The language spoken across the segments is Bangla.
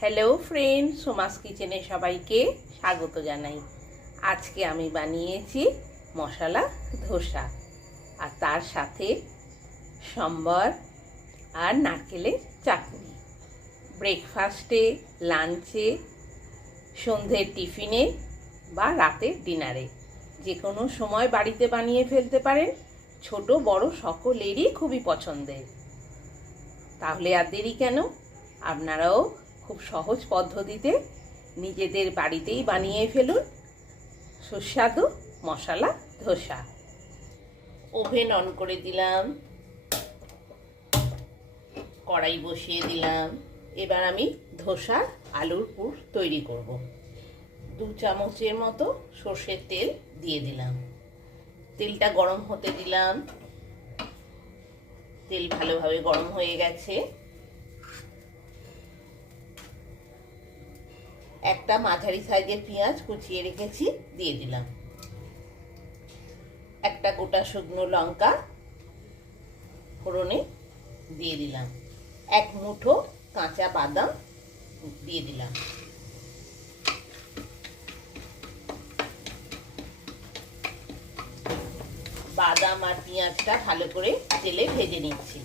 হ্যালো ফ্রেন্ড সোমাস কিচেনে সবাইকে স্বাগত জানাই। আজকে আমি বানিয়েছি মশলা ধোসা। আর তার সাথে সম্বর আর নারকেলের চাটনি। ব্রেকফাস্টে লাঞ্চে সন্ধ্যের টিফিনে বা রাতের ডিনারে যে কোনো সময় বাড়িতে বানিয়ে ফেলতে পারেন। ছোট, বড় সকলেরই খুবই পছন্দের। তাহলে আর দেরি কেন? আপনারাও খুব সহজ পদ্ধতিতে নিজেদের বাড়িতেই বানিয়ে ফেলুন। সুস্বাদু মশলা, ধোসা। ওভেন অন করে দিলাম। কড়াই বসিয়ে দিলাম। এবার আমি ধোসা, আলুর পুর তৈরি করব। দু চামচের মতো সর্ষের তেল দিয়ে দিলাম। তেলটা গরম হতে দিলাম। তেল ভালোভাবে গরম হয়ে গেছে। একটা মাঝারি সাইজের পেঁয়াজ কুচিয়ে রেখেছি, দিয়ে দিলাম। একটা গোটা শুকনো লঙ্কা ফোড়নে দিয়ে দিলাম। এক মুঠো কাঁচা বাদাম দিয়ে দিলাম। বাদাম আর পেঁয়াজটা ভালো করে তেলে ভেজে নিচ্ছি।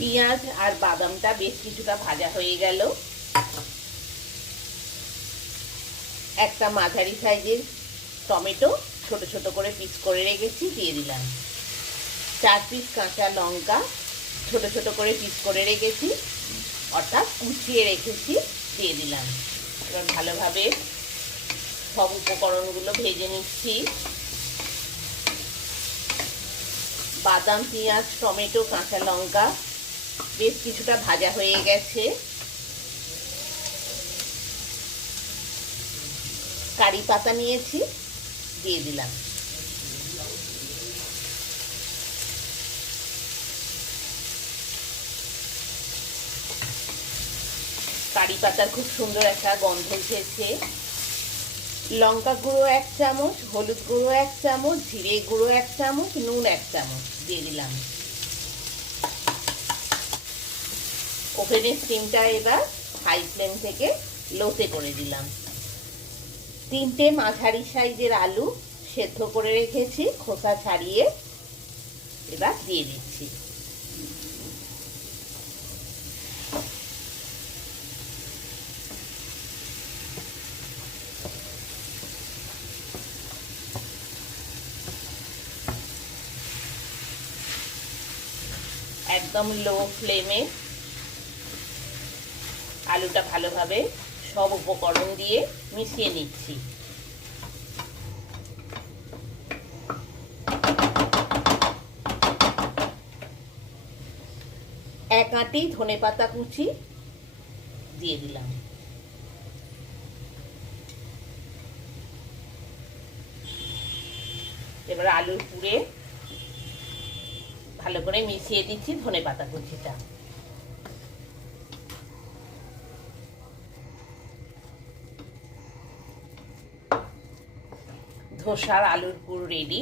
পেঁয়াজ আর বাদামটা বেশ কিছুটা ভাজা হয়ে গেল। একটা মাঝারি সাইজের টমেটো ছোট ছোট করে পিস করে রেখেছি, দিয়ে দিলাম। চার পিস কাঁচা লঙ্কা ছোট ছোট করে পিস করে রেখেছি, অর্থাৎ কুচিয়ে রেখেছি, দিয়ে দিলাম। এবার ভালোভাবে সব উপকরণগুলো ভেজে নিচ্ছি। বাদাম, পেঁয়াজ, টমেটো, কাঁচা লঙ্কা বেশ কিছুটা ভাজা হয়ে গেছে। কারি পাতা নিয়েছি, দিয়ে দিলাম। কারি পাতার খুব সুন্দর একটা গন্ধ উঠেছে লঙ্কা গুঁড়ো এক চামচ, হলুদ গুঁড়ো এক চামচ, জিরে গুঁড়ো এক চামচ, নুন এক চামচ, দিয়ে দিলাম। ওভেনের স্টিমটা এবার হাই ফ্লেম থেকে লোতে করে দিলাম। তিনটে মাঝারি সাইজের আলু সেদ্ধ করে রেখেছি, খোসা ছাড়িয়ে এবার দিয়ে দিচ্ছি। একদম লো ফ্লেমে আলুটা ভালোভাবে সব উপকরণ দিয়ে মিশিয়ে নিচ্ছি। এক আঁটি ধনে পাতা কুচি দিয়ে দিলাম। এবার আলুর পুরে ভালো করে মিশিয়ে দিচ্ছি ধনে পাতা কুচিটা। ধোসার আলুর পুর রেডি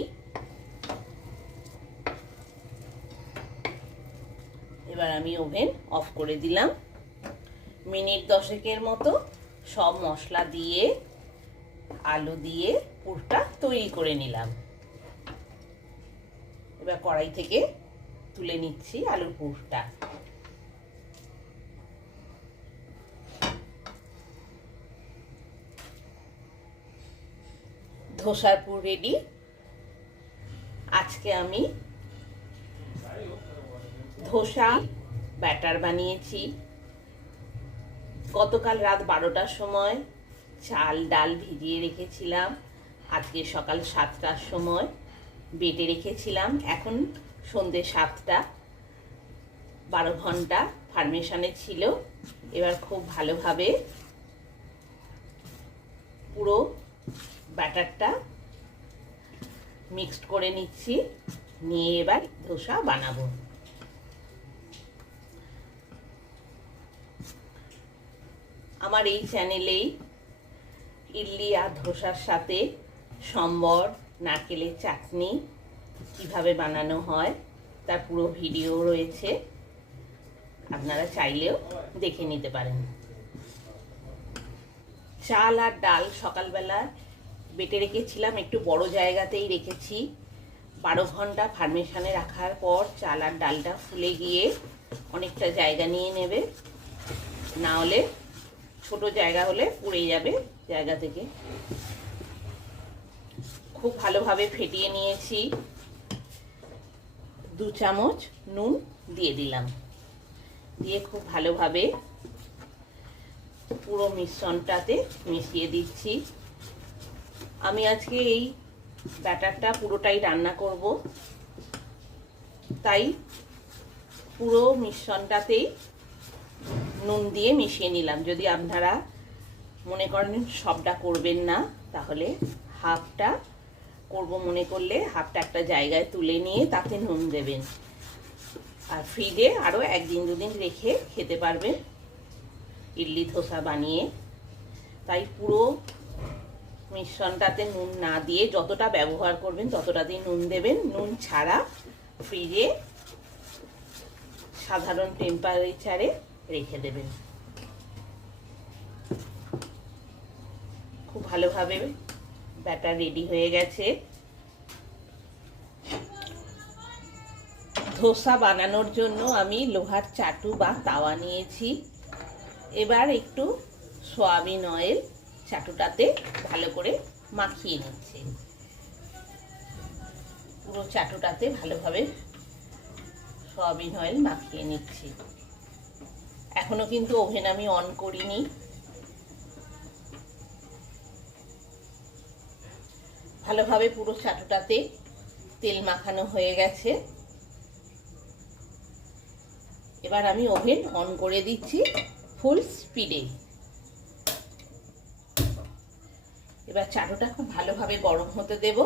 এবার আমি ওভেন অফ করে দিলাম। মিনিট দশেকের মতো সব মশলা দিয়ে, আলু দিয়ে পুরটা তৈরি করে নিলাম। এবার কড়াই থেকে তুলে নিচ্ছি আলুর পুরটা। ধোসার পুর রেডি আজকে আমি ধোসা, ব্যাটার বানিয়েছি। গতকাল রাত বারোটার সময় চাল, ডাল ভিজিয়ে রেখেছিলাম। আজকে সকাল সাতটার সময় বেটে রেখেছিলাম। এখন সন্ধ্যে সাতটা, বারো ঘণ্টা ফার্মেশনে ছিল। এবার খুব ভালোভাবে পুরো ব্যাটারটা মিক্সড করে নিচ্ছি। নিয়ে এবার ধোসা বানাবো। আমার এই চ্যানেলেই ইডলি আর ধোসার সাথে সম্বর, নারকেলের চাটনি কীভাবে বানানো হয় তার পুরো ভিডিও রয়েছে। আপনারা চাইলেও দেখে নিতে পারেন। চাল আর ডাল সকালবেলা বেটে রেখেছিলাম, একটু বড় জায়গাতেই রেখেছি। বারো ঘণ্টা ফার্মেশনে রাখার পর চাল আর ডালটা ফুলে গিয়ে অনেকটা জায়গা নিয়ে নেবে। না হলে ছোট জায়গা হলে পুড়ে যাবে জায়গা থেকে। খুব ভালোভাবে ফেটিয়ে নিয়েছি। দু চামচ নুন দিয়ে দিলাম। দিয়ে খুব ভালোভাবে পুরো মিশ্রণটাতে মিশিয়ে দিচ্ছি। আমি আজকে এই ব্যাটারটা পুরোটাই রান্না করব। তাই পুরো মিশ্রণটাতেই নুন দিয়ে মিশিয়ে নিলাম। যদি আপনারা মনে করেন সবটা করবেন না, তাহলে হাফটা করব মনে করলে হাফটা একটা জায়গায় তুলে নিয়ে তাতে নুন দেবেন। আর ফ্রিজে আরও একদিন দুদিন রেখে খেতে পারবেন। ইডলি ধোসা বানিয়ে। তাই পুরো মিশ্রণটাতে নুন না দিয়ে যতটা ব্যবহার করবেন ততটাতেই নুন দেবেন। নুন ছাড়া ফ্রিজে সাধারণ টেম্পারেচারে রেখে দেবেন। খুব ভালোভাবে ব্যাটার রেডি হয়ে গেছে। ধোসা বানানোর জন্য আমি লোহার চাটু বা তাওয়া নিয়েছি। এবার একটু সয়াবিন অয়েল চাটুটাতে ভালো করে মাখিয়ে নিচ্ছে। পুরো চাটুটাতে ভালোভাবে সয়াবিন অয়েল মাখিয়ে নিচ্ছি। এখনও কিন্তু ওভেন আমি অন করিনি। ভালোভাবে পুরো চাটুটাতে তেল মাখানো হয়ে গেছে। এবার আমি ওভেন অন করে দিচ্ছি ফুল স্পিডে। এবার চাটুটা খুব ভালোভাবে গরম হতে দেব।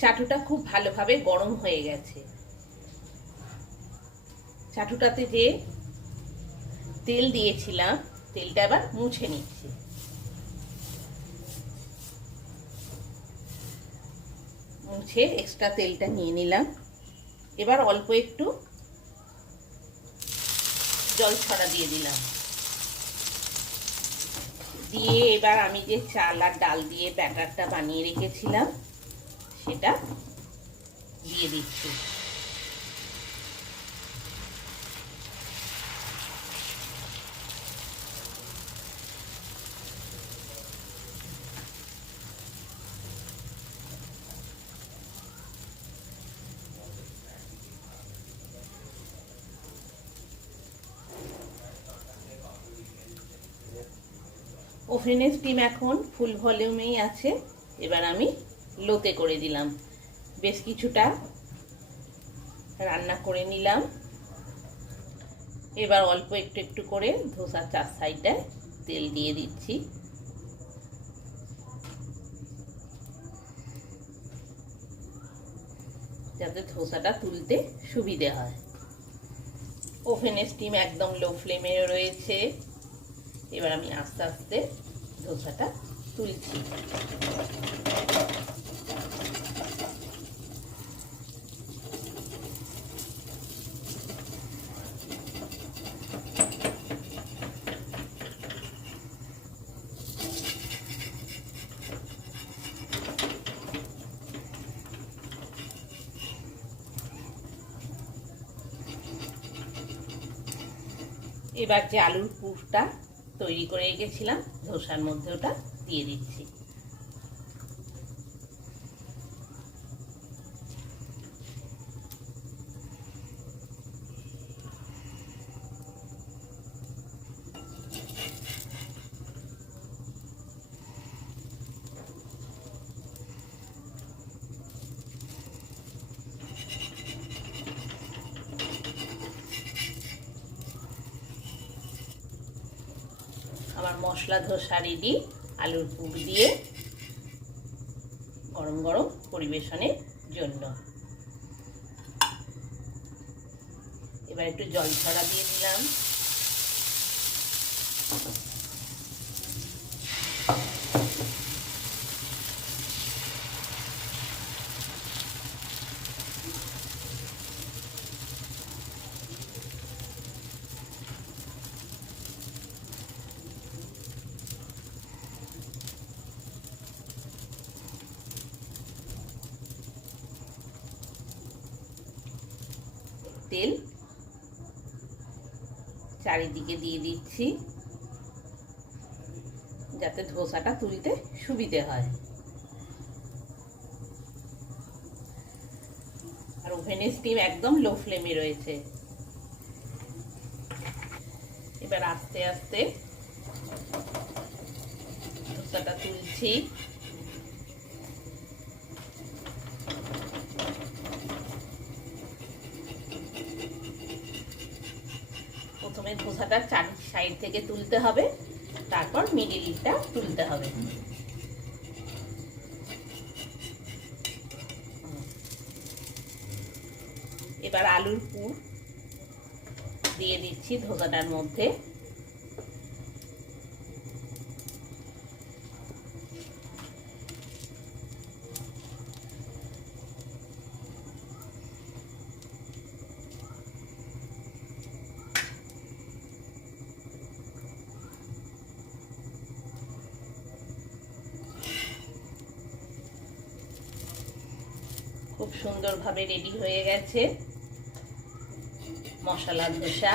চাটুটা খুব ভালোভাবে গরম হয়ে গেছে। চাটুটাতে যে তেল দিয়েছিলাম, তেলটা এবার মুছে নিচ্ছি। মুছে এক্সট্রা তেলটা নিয়ে নিলাম। এবার অল্প একটু জল ছড়া দিয়ে দিলাম। দিয়ে এবার আমি যে চাল আর ডাল দিয়ে ব্যাটারটা বানিয়ে রেখেছিলাম সেটা দিয়ে দিচ্ছি। ওভেনের স্টিম এখন ফুল ভলিউমেই আছে। এবার আমি লোতে করে দিলাম। বেশ কিছুটা রান্না করে নিলাম। এবার অল্প একটু একটু করে ধোসার চার সাইডটায় তেল দিয়ে দিচ্ছি। যাতে ধোসাটা তুলতে সুবিধে হয়। ওভেনের স্টিম একদম লো ফ্লেমে রয়েছে। এবার আমি আস্তে আস্তে ধোসাটা তুলছি। এবার যে আলুর পুরটা তৈরি করে রেখেছিলাম ধোসার মধ্যে ওটা দিয়ে দিচ্ছি আমার মশলা ধোসা রেডি আলুর পুর দিয়ে গরম গরম পরিবেশনের জন্য। এবার একটু জল ছড়া দিয়ে দিলাম। তেল চারিদিকে দিয়ে দিচ্ছি যাতে ধোসাটা তুলতে সুবিধে হয়। আর ওভেনের স্টিম একদম লো ফ্লেমে রয়েছে। এবার আস্তে আস্তে ধোসাটা তুলছি। প্রথমে ধোসাটা চার সাইড থেকে তুলতে হবে। তারপর মিডিলটা তুলতে হবে। এবার আলুর পুর দিয়ে দিচ্ছি ধোসাটার মধ্যে। সুন্দরভাবে রেডি হয়ে গেছে। মশলা ধোসা।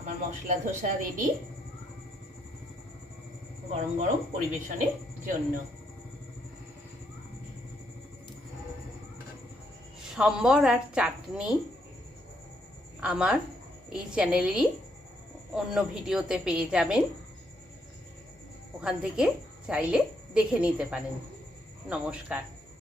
আমার মশলা ধোসা রেডি গরম গরম পরিবেশনের জন্য। সম্বর আর চাটনি আমার এই চ্যানেলেরই অন্য ভিডিওতে পেয়ে যাবেন। ওখান থেকে চাইলে দেখে নিতে পারেন। নমস্কার।